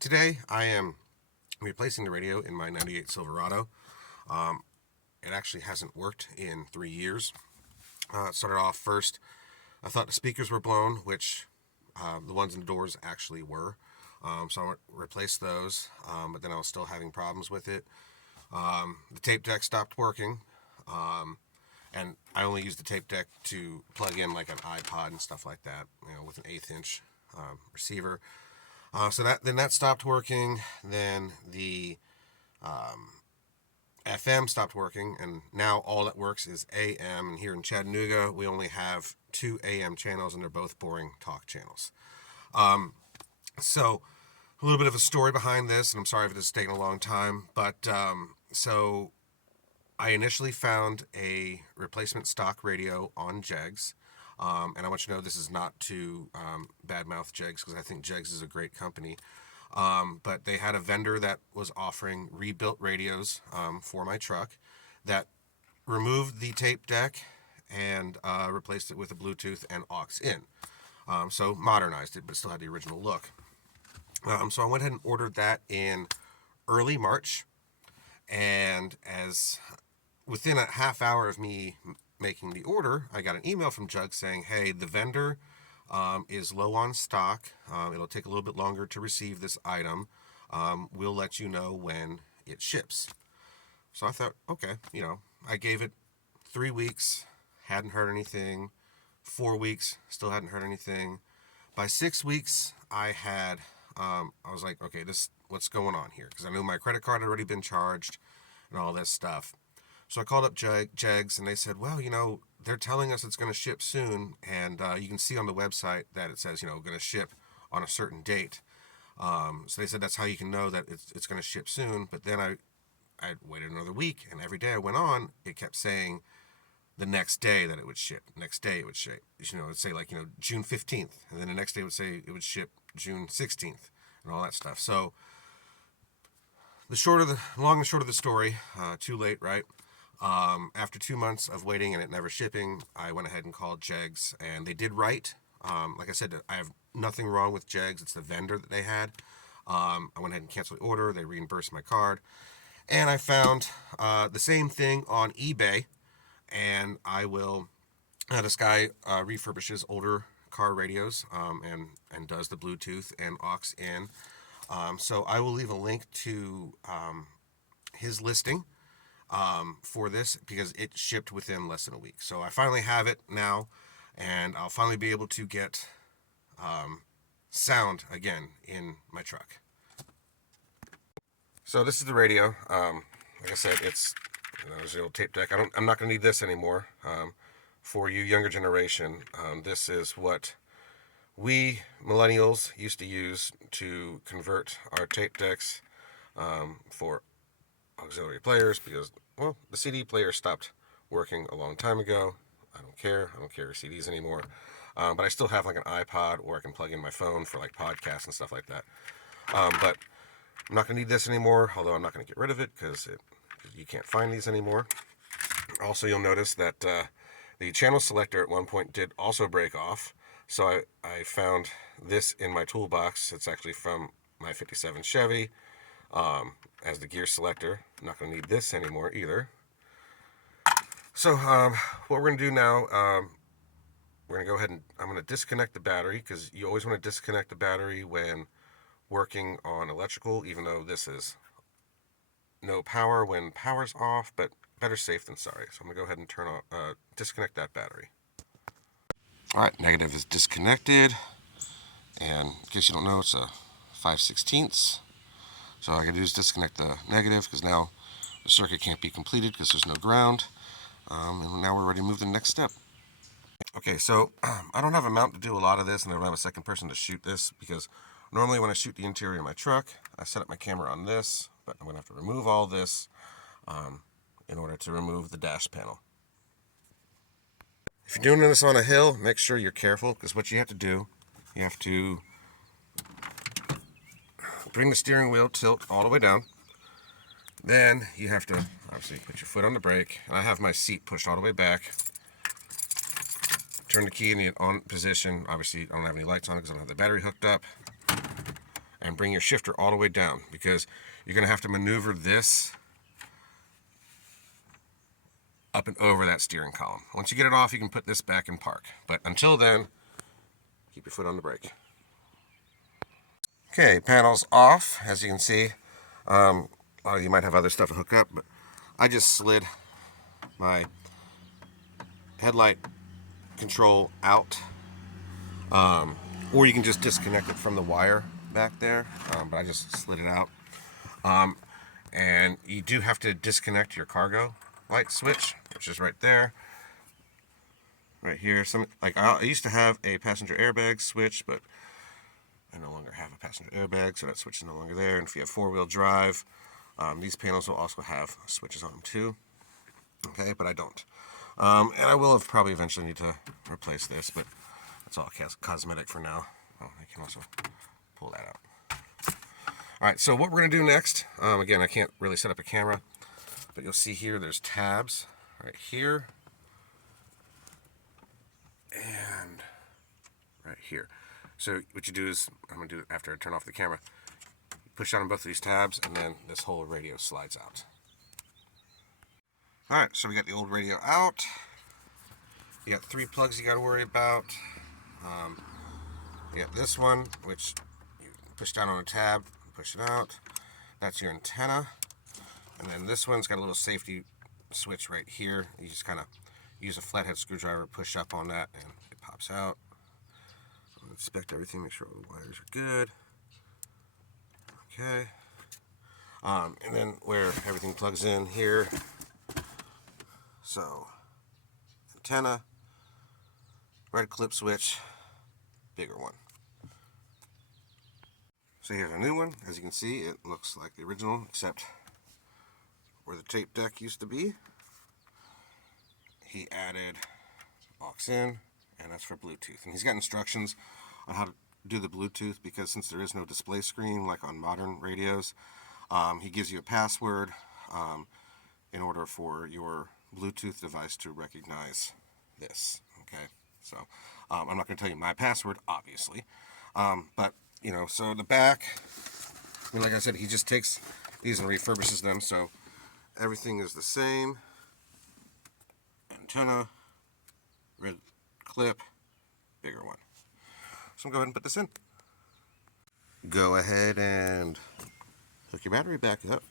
Today I am replacing the radio in my 98 Silverado. Um, it actually hasn't worked in 3 years. It started off first, I thought the speakers were blown, which the ones in the doors actually were. So I replaced those, but then I was still having problems with it. The tape deck stopped working, and I only used the tape deck to plug in like an iPod and stuff like that, with an 1/8 inch receiver. So that stopped working. Then the FM stopped working, and now all that works is AM. And here in Chattanooga, we only have two AM channels, and they're both boring talk channels. So a little bit of a story behind this, and I'm sorry if this is taking a long time, but so I initially found a replacement stock radio on Jegs. And I want you to know this is not to badmouth Jegs, because I think Jegs is a great company. But they had a vendor that was offering rebuilt radios for my truck that removed the tape deck and replaced it with a Bluetooth and aux in. So modernized it, but still had the original look. So I went ahead and ordered that in early March. And as within a half hour of me making the order, I got an email from Jug saying, hey, the vendor is low on stock. It'll take a little bit longer to receive this item. We'll let you know when it ships. So I thought, okay, I gave it 3 weeks, hadn't heard anything. 4 weeks, still hadn't heard anything. By 6 weeks, I was like, okay, what's going on here? Because I knew my credit card had already been charged and all this stuff. So I called up Jegs, and they said, well, they're telling us it's going to ship soon, and you can see on the website that it says, going to ship on a certain date. So they said that's how you can know that it's going to ship soon. But then I waited another week, and every day I went on, it kept saying the next day that it would ship. Next day it would ship. It would say June 15th, and then the next day it would say it would ship June 16th, and all that stuff. So long and short of the story, too late, right? After 2 months of waiting and it never shipping, I went ahead and called Jegs, and they did right. Like I said, I have nothing wrong with Jegs. It's the vendor that they had. I went ahead and canceled the order. They reimbursed my card. And I found the same thing on eBay, and this guy refurbishes older car radios and does the Bluetooth and aux in. So I will leave a link to his listing for this, because it shipped within less than a week. So I finally have it now, and I'll finally be able to get sound again in my truck. So this is the radio. Like I said, it's the old tape deck. I'm not going to need this anymore. For you younger generation, this is what we millennials used to use to convert our tape decks for auxiliary players, because, well, the CD player stopped working a long time ago. I don't carry CDs anymore. But I still have like an iPod, or I can plug in my phone for like podcasts and stuff like that. But I'm not going to need this anymore, although I'm not going to get rid of it because you can't find these anymore. Also, you'll notice that the channel selector at one point did also break off. So I found this in my toolbox. It's actually from my 57 Chevy as the gear selector. I'm not going to need this anymore either. So what we're going to do now, we're going to go ahead and I'm going to disconnect the battery, because you always want to disconnect the battery when working on electrical, even though this is no power when power's off, but better safe than sorry. So I'm going to go ahead and disconnect that battery. All right, negative is disconnected, and in case you don't know, it's a 5/16. So all I can do is disconnect the negative, because now the circuit can't be completed because there's no ground. And now we're ready to move to the next step. Okay, so I don't have a mount to do a lot of this, and I don't have a second person to shoot this, because normally when I shoot the interior of my truck, I set up my camera on this, but I'm going to have to remove all this in order to remove the dash panel. If you're doing this on a hill, make sure you're careful, because what you have to do, you have to bring the steering wheel tilt all the way down. Then you have to obviously put your foot on the brake, and I have my seat pushed all the way back. Turn the key in the on position. Obviously, I don't have any lights on because I don't have the battery hooked up. and bring your shifter all the way down, because you're going to have to maneuver this up and over that steering column. Once you get it off, you can put this back in park. But until then, keep your foot on the brake. Okay, panel's off, as you can see. Well, you might have other stuff to hook up, but I just slid my headlight control out. Or you can just disconnect it from the wire back there, but I just slid it out. And you do have to disconnect your cargo light switch, which is right there, right here. I used to have a passenger airbag switch, but I no longer have a passenger airbag, so that switch is no longer there. And if you have four-wheel drive, these panels will also have switches on them too. Okay, but I don't. And I will probably eventually need to replace this, but it's all cosmetic for now. Oh, I can also pull that out. All right, so what we're going to do next, again, I can't really set up a camera, but you'll see here there's tabs right here and right here. So what you do is, I'm going to do it after I turn off the camera, push down on both of these tabs, and then this whole radio slides out. All right, so we got the old radio out. You got 3 plugs you got to worry about. You got this one, which you push down on a tab and push it out. That's your antenna. And then this one's got a little safety switch right here. You just kind of use a flathead screwdriver, push up on that, and it pops out. I'll inspect everything, make sure all the wires are good. Okay. And then where everything plugs in here. So, antenna, red clip switch, bigger one. So here's a new one. As you can see, it looks like the original, except where the tape deck used to be, he added aux in, and that's for Bluetooth. And he's got instructions on how to do the Bluetooth, because since there is no display screen like on modern radios, he gives you a password in order for your Bluetooth device to recognize this. Okay, so I'm not going to tell you my password, obviously, but you know. So the back, I mean, like I said, he just takes these and refurbishes them, so everything is the same. Antenna, red clip, bigger one. So I'm going to go ahead and put this in. Go ahead and hook your battery back up,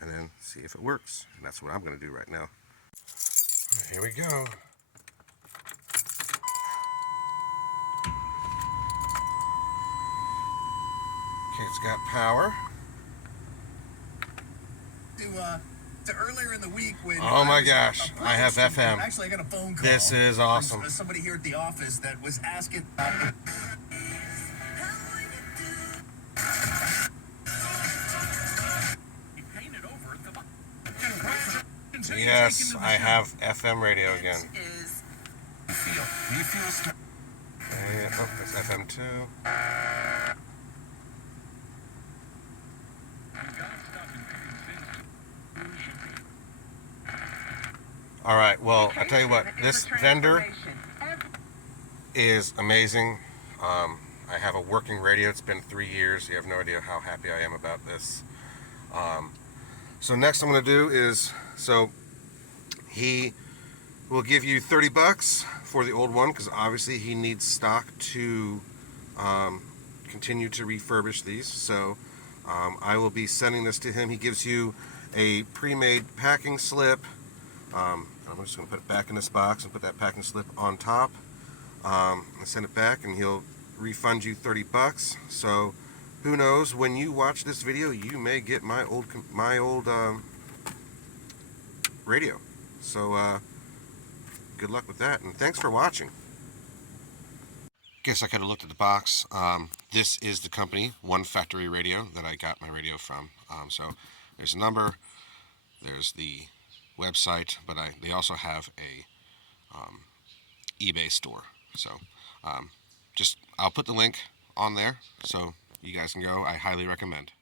and then see if it works. And that's what I'm going to do right now. Here we go. Okay, it's got power. To earlier in the week when oh my gosh, I have FM. Actually, I got a phone call. This is awesome. From somebody here at the office that was asking. Yes, I have FM radio again. And, oh, that's FM too. All right, well, I tell you what, this vendor is amazing. I have a working radio. It's been 3 years. You have no idea how happy I am about this. So next I'm going to do is, so he will give you $30 for the old one, because obviously he needs stock to continue to refurbish these. So I will be sending this to him. He gives you a pre-made packing slip. I'm just going to put it back in this box and put that packing slip on top, and send it back, and he'll refund you $30. So who knows, when you watch this video, you may get my old radio. So good luck with that, and thanks for watching. Guess I could have looked at the box. This is the company, One Factory Radio, that I got my radio from. So there's a number, there's the website, but they also have a eBay store. So I'll put the link on there so you guys can go. I highly recommend.